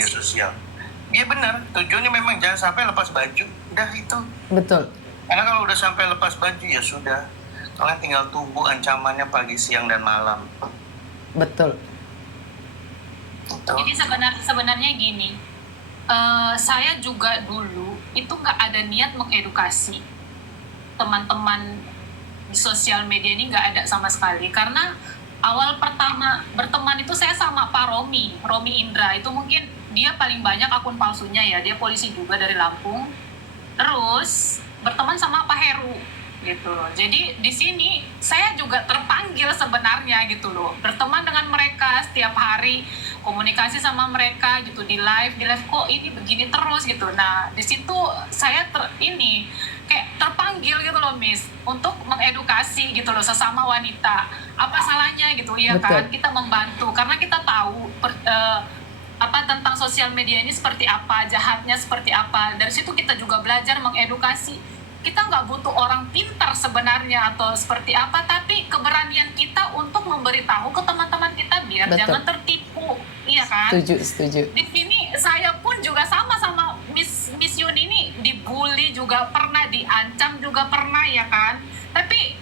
media sosial. Dia benar, tujuannya memang jangan sampai lepas baju, udah itu. Betul. Karena kalau udah sampai lepas baju ya sudah, kalian tinggal tunggu ancamannya pagi, siang, dan malam. Betul. Gitu. Jadi sebenarnya gini, saya juga dulu itu nggak ada niat mengedukasi teman-teman di sosial media ini, nggak ada sama sekali. Karena awal pertama berteman itu saya sama Pak Romi Indra, itu mungkin dia paling banyak akun palsunya ya, dia polisi juga dari Lampung. Terus berteman sama Pak Heru gitu. Jadi di sini saya juga terpanggil sebenarnya gitu loh, berteman dengan mereka setiap hari, komunikasi sama mereka gitu di live kok ini begini terus gitu. Nah di situ saya kayak terpanggil gitu loh, Miss, untuk mengedukasi gitu loh sesama wanita. Apa salahnya gitu ya kan, kita membantu karena kita tahu tentang sosial media ini seperti apa, jahatnya seperti apa. Dari situ kita juga belajar mengedukasi. Kita nggak butuh orang pintar sebenarnya atau seperti apa, tapi keberanian kita untuk memberitahu ke teman-teman kita biar jangan tertipu, iya kan? Setuju. Di sini saya pun juga sama Miss Yun ini, dibully juga pernah, diancam juga pernah ya kan? Tapi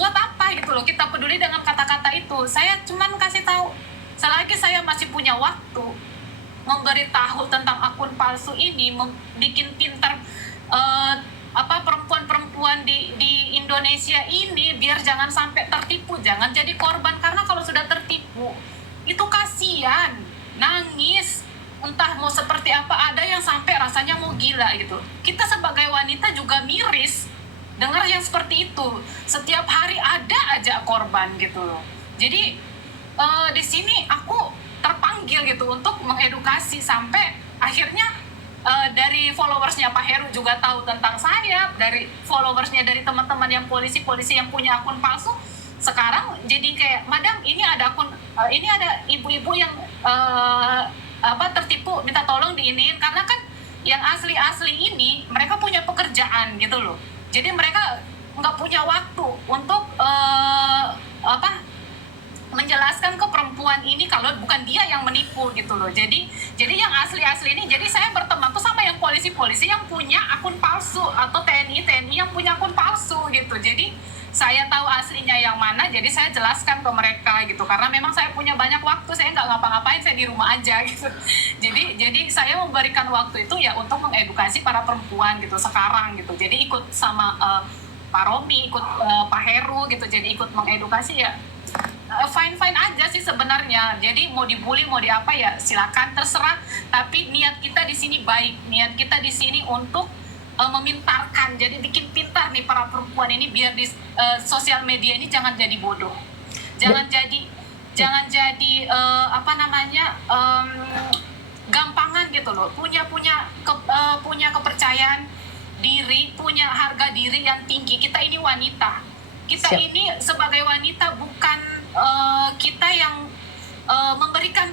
buat apa gitu loh kita peduli dengan kata-kata itu? Saya cuman kasih tahu, selagi saya masih punya waktu memberitahu tentang akun palsu ini, bikin pintar perempuan-perempuan di Indonesia ini biar jangan sampai tertipu, jangan jadi korban. Karena kalau sudah tertipu itu kasihan, nangis, entah mau seperti apa, ada yang sampai rasanya mau gila gitu. Kita sebagai wanita juga miris dengar yang seperti itu. Setiap hari ada aja korban gitu loh. Jadi di sini aku terpanggil gitu untuk mengedukasi, sampai akhirnya dari followersnya Pak Heru juga tahu tentang saya, dari followersnya dari teman-teman yang polisi yang punya akun palsu, sekarang jadi kayak, madam ini ada akun, ini ada ibu-ibu yang tertipu, minta tolong diiniin. Karena kan yang asli ini mereka punya pekerjaan gitu loh, jadi mereka nggak punya waktu untuk menjelaskan ke perempuan ini kalau bukan dia yang menipu gitu loh. Jadi yang asli ini, jadi saya berteman tuh sama yang polisi yang punya akun palsu, atau TNI yang punya akun palsu gitu. Jadi saya tahu aslinya yang mana, jadi saya jelaskan ke mereka gitu. Karena memang saya punya banyak waktu, saya nggak ngapa-ngapain, saya di rumah aja gitu. Jadi saya memberikan waktu itu ya untuk mengedukasi para perempuan gitu sekarang gitu. Jadi ikut sama Pak Romi, ikut Pak Heru gitu, jadi ikut mengedukasi ya. Fine aja sih sebenarnya. Jadi mau dibully mau di apa ya silakan, terserah. Tapi niat kita di sini baik, niat kita di sini untuk memintarkan, jadi bikin pintar nih para perempuan ini biar di sosial media ini jangan jadi bodoh, jangan jadi gampangan gitu loh. Punya kepercayaan diri, punya harga diri yang tinggi. Kita ini wanita, kita ini sebagai wanita bukan kita yang memberikan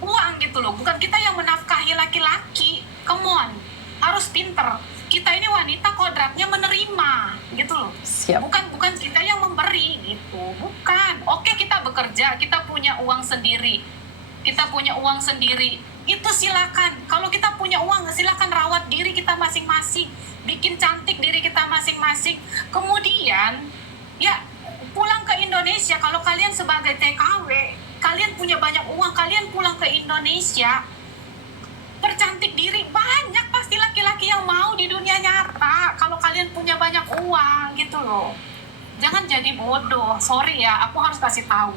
uang gitu loh, bukan kita yang menafkahi laki-laki. Come on, harus pinter. Kita ini wanita kodratnya menerima gitu loh. Bukan kita yang memberi gitu, bukan. Oke, kita bekerja, kita punya uang sendiri, itu silakan. Kalau kita punya uang, silakan rawat diri kita masing-masing, bikin cantik diri kita masing-masing. Kemudian ya pulang ke Indonesia. Kalau kalian sebagai TKW, kalian punya banyak uang, kalian pulang ke Indonesia, percantik diri. Banyak pasti laki-laki yang mau di dunia nyata kalau kalian punya banyak uang gitu loh. Jangan jadi bodoh. Sorry ya, aku harus kasih tahu.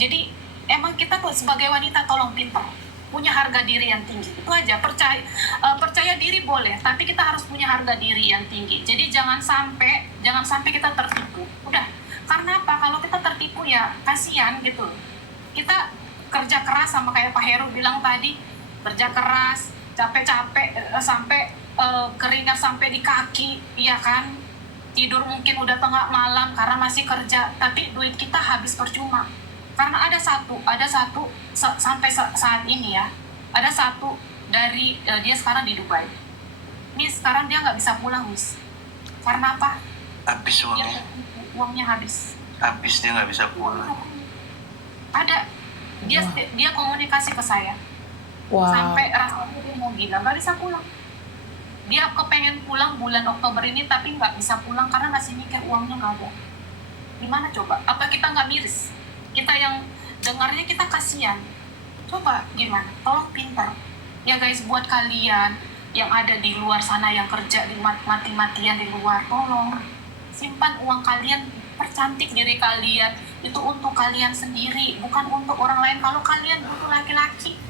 Jadi emang kita tuh sebagai wanita tolong pintar, punya harga diri yang tinggi. Itu aja. Percaya diri boleh, tapi kita harus punya harga diri yang tinggi. Jadi jangan sampai kita tertipu. Udah. Karena apa? Kalau kita tertipu ya kasihan gitu. Kita kerja keras, sama kayak Pak Heru bilang tadi, kerja keras, capek-capek sampai keringat sampai di kaki, iya kan? Tidur mungkin udah tengah malam karena masih kerja, tapi duit kita habis percuma. Karena ada satu sampai saat ini ya, ada satu dari dia sekarang di Dubai. Miss, sekarang dia nggak bisa pulang, Miss. Karena apa? Habis uangnya. Uangnya habis, dia nggak bisa pulang. Ada dia komunikasi ke saya, Wow. Sampai rasanya dia mau gila, nggak bisa pulang. Dia kepengen pulang bulan Oktober ini tapi nggak bisa pulang karena masih mikir uangnya nggak ada. Gimana coba? Apa kita nggak miris? Kita yang dengarnya kita kasihan. Coba gimana? Tolong pintar. Ya guys, buat kalian yang ada di luar sana yang kerja di mati-matian di luar, tolong simpan uang kalian, percantik diri kalian. Itu untuk kalian sendiri, bukan untuk orang lain. Kalau kalian butuh laki-laki,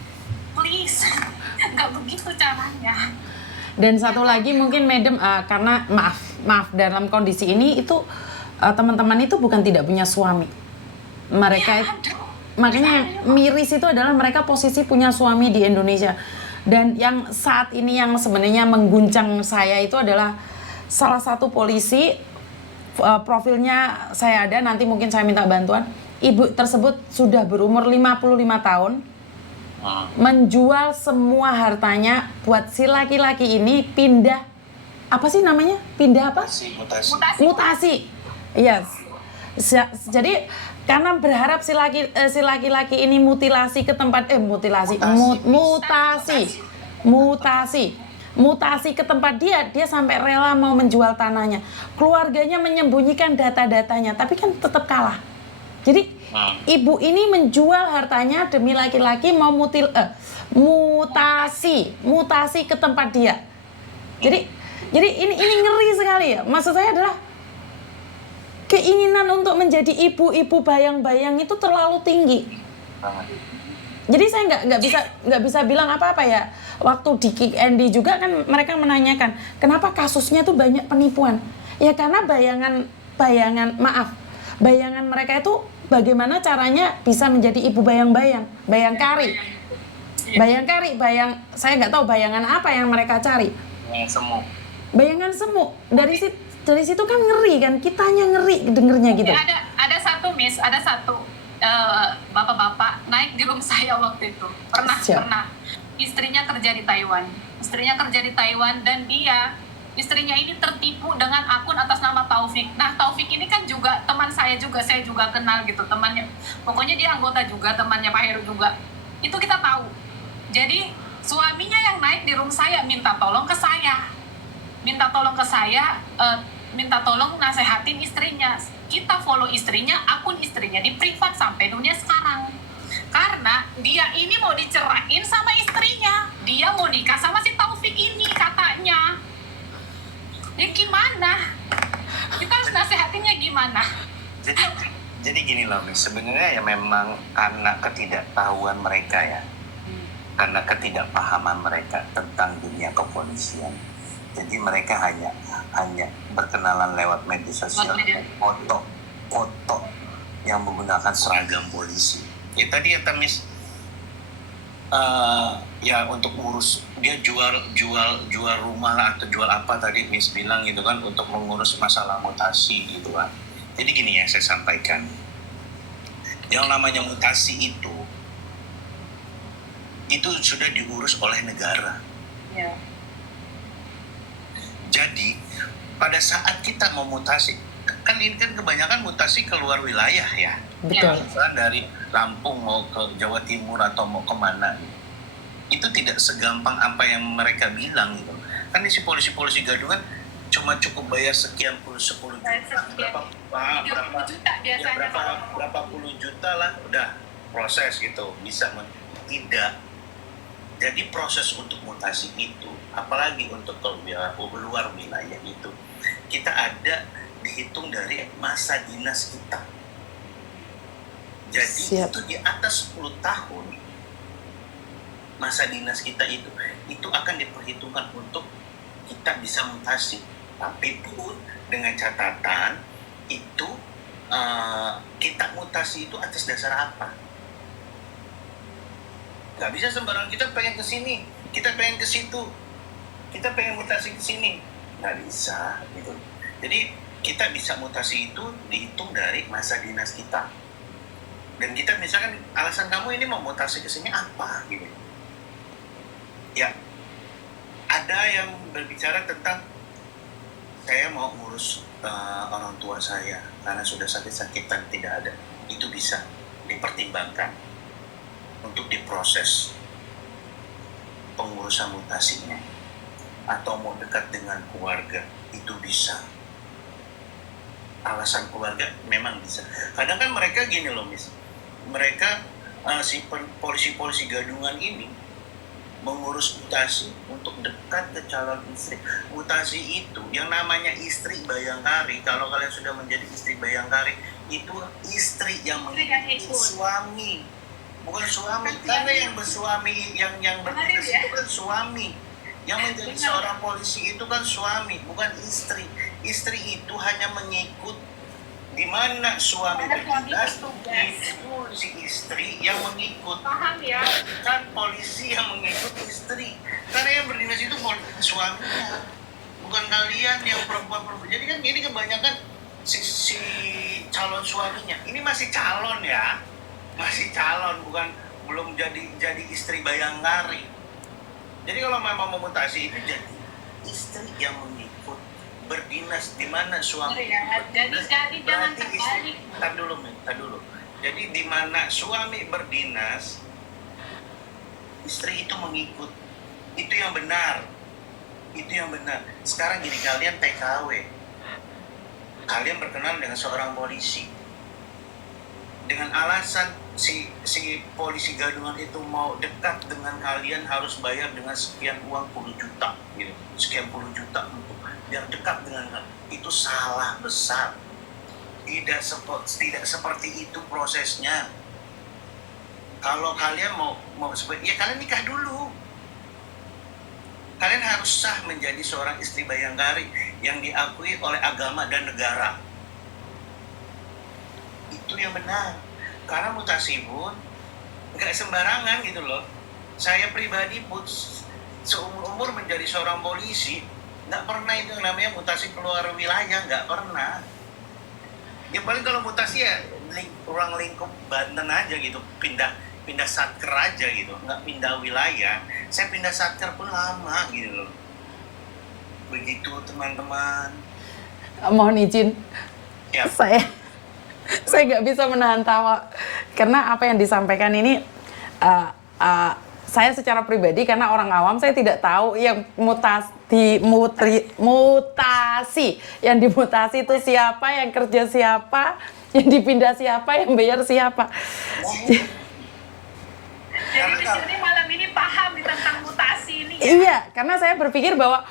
please, nggak begitu caranya. Dan satu lagi mungkin Madam, karena maaf dalam kondisi ini itu teman-teman itu bukan tidak punya suami. Mereka makanya miris itu adalah mereka posisi punya suami di Indonesia. Dan yang saat ini yang sebenarnya mengguncang saya itu adalah salah satu polisi, profilnya saya ada, nanti mungkin saya minta bantuan. Ibu tersebut sudah berumur 55 tahun, menjual semua hartanya buat si laki-laki ini pindah, apa sih namanya? Pindah apa? Mutasi. Yes. Jadi karena berharap si laki-laki ini mutasi ke tempat mutasi ke tempat dia sampai rela mau menjual tanahnya. Keluarganya menyembunyikan data-datanya, tapi kan tetap kalah. Jadi ibu ini menjual hartanya demi laki-laki mau mutasi ke tempat dia. Jadi ini ngeri sekali ya. Maksud saya adalah keinginan untuk menjadi ibu-ibu bayang-bayang itu terlalu tinggi. Jadi saya nggak bisa bilang apa-apa ya. Waktu di Kick Andy juga kan mereka menanyakan kenapa kasusnya tuh banyak penipuan. Ya karena bayangan mereka itu bagaimana caranya bisa menjadi ibu bayang-bayang, bayangkari. Saya nggak tahu bayangan apa yang mereka cari. Bayangan semu. Dari situ kan ngeri kan, kitanya ngeri dengernya gitu. Ada satu bapak-bapak naik di room saya waktu itu. Pernah. Istrinya kerja di Taiwan dan istrinya ini tertipu dengan akun atas nama Taufik. Nah, Taufik ini kan juga teman saya juga kenal gitu, temannya. Pokoknya dia anggota juga, temannya Pak Heru juga. Itu kita tahu. Jadi, suaminya yang naik di room saya minta tolong ke saya. Minta tolong nasehatin istrinya. Kita follow istrinya, akun istrinya di privat sampai dunia sekarang. Karena dia ini mau dicerain sama istrinya. Dia mau nikah sama si Taufik ini katanya. Ya gimana? Kita harus nasehatinnya gimana? Jadi gini loh, Miss. Sebenarnya ya memang karena ketidaktahuan mereka ya. Karena ketidakpahaman mereka tentang dunia kepolisian. Jadi mereka hanya berkenalan lewat media sosial, foto yang menggunakan seragam polisi. Ya tadi kata Miss, ya untuk urus dia jual rumah lah atau jual apa tadi Miss bilang gitu kan, untuk mengurus masalah mutasi gitu kan. Jadi gini ya saya sampaikan, yang namanya mutasi itu sudah diurus oleh negara. Ya. Jadi pada saat kita mau mutasi, kan ini kan kebanyakan mutasi keluar wilayah ya. Betul. Misalnya dari Lampung mau ke Jawa Timur atau mau kemana, itu tidak segampang apa yang mereka bilang gitu. Kan si polisi-polisi gadungan cuma cukup bayar sekian 10 juta, berapa puluh juta lah, udah proses gitu, bisa tidak. Jadi proses untuk mutasi itu, apalagi untuk keluar wilayah itu, kita ada dihitung dari masa dinas kita. Jadi Siap. itu di atas 10 tahun masa dinas kita itu akan diperhitungkan untuk kita bisa mutasi. Tapi pun dengan catatan itu kita mutasi itu atas dasar apa? Gak bisa sembarang kita pengen ke sini, kita pengen ke situ, kita pengen mutasi ke sini, nggak bisa gitu. Jadi kita bisa mutasi itu dihitung dari masa dinas kita. Dan kita misalkan alasan kamu ini mau mutasi ke sini apa gitu. Ya, ada yang berbicara tentang saya mau ngurus orang tua saya karena sudah sakit-sakitan tidak ada. Itu bisa dipertimbangkan untuk diproses. pengurusan mutasinya, atau mau dekat dengan keluarga, itu bisa. Alasan keluarga memang bisa. Kadang kan mereka gini loh, Miss. Mereka polisi-polisi gadungan ini mengurus mutasi untuk dekat ke calon istri. Mutasi itu yang namanya istri bayangkari. Kalau kalian sudah menjadi istri bayangkari, itu istri yang mengikuti suami, bukan suami. Karena yang bersuami, yang bertugas itu kan suami. Yang menjadi seorang polisi itu kan suami, bukan istri. Istri itu hanya mengikut di mana suami bertugas, itu si istri yang mengikut. Paham ya? Kan polisi yang mengikut istri. Karena yang berdinas itu suaminya, bukan kalian yang perempuan-perempuan. Jadi kan ini kebanyakan si calon suaminya. Ini masih calon ya, masih calon, bukan belum jadi istri bayangkari. Jadi kalau memang memutasi itu jadi istri yang mengikut berdinas di mana suami. Jadi jangan terbalik. Tar dulu. Jadi di mana suami berdinas, istri itu mengikut. Itu yang benar. Sekarang gini, kalian TKW. Kalian berkenalan dengan seorang polisi. Dengan alasan si polisi gadungan itu mau dekat dengan kalian, harus bayar dengan sekian uang 10 juta gitu. Sekian puluh juta untuk biar dekat dengan kalian. Itu salah besar. Tidak seperti itu prosesnya. Kalau kalian mau seperti ya, kalian nikah dulu. Kalian harus sah menjadi seorang istri bayangkari yang diakui oleh agama dan negara. Itu yang benar. Karena mutasi pun nggak sembarangan gitu loh. Saya pribadi pun seumur-umur menjadi seorang polisi, nggak pernah itu yang namanya mutasi keluar wilayah, nggak pernah. Ya paling kalau mutasi ya ruang lingkup Banten aja gitu, pindah satker aja gitu, nggak pindah wilayah. Saya pindah satker pun lama gitu loh. Begitu teman-teman. Mohon izin, Ya. saya nggak bisa menahan tawa karena apa yang disampaikan ini, saya secara pribadi karena orang awam saya tidak tahu yang mutasi yang dimutasi itu siapa, yang kerja siapa, yang dipindah siapa, yang bayar siapa. Jadi di sini malam ini paham tentang mutasi ini. Iya, karena saya berpikir bahwa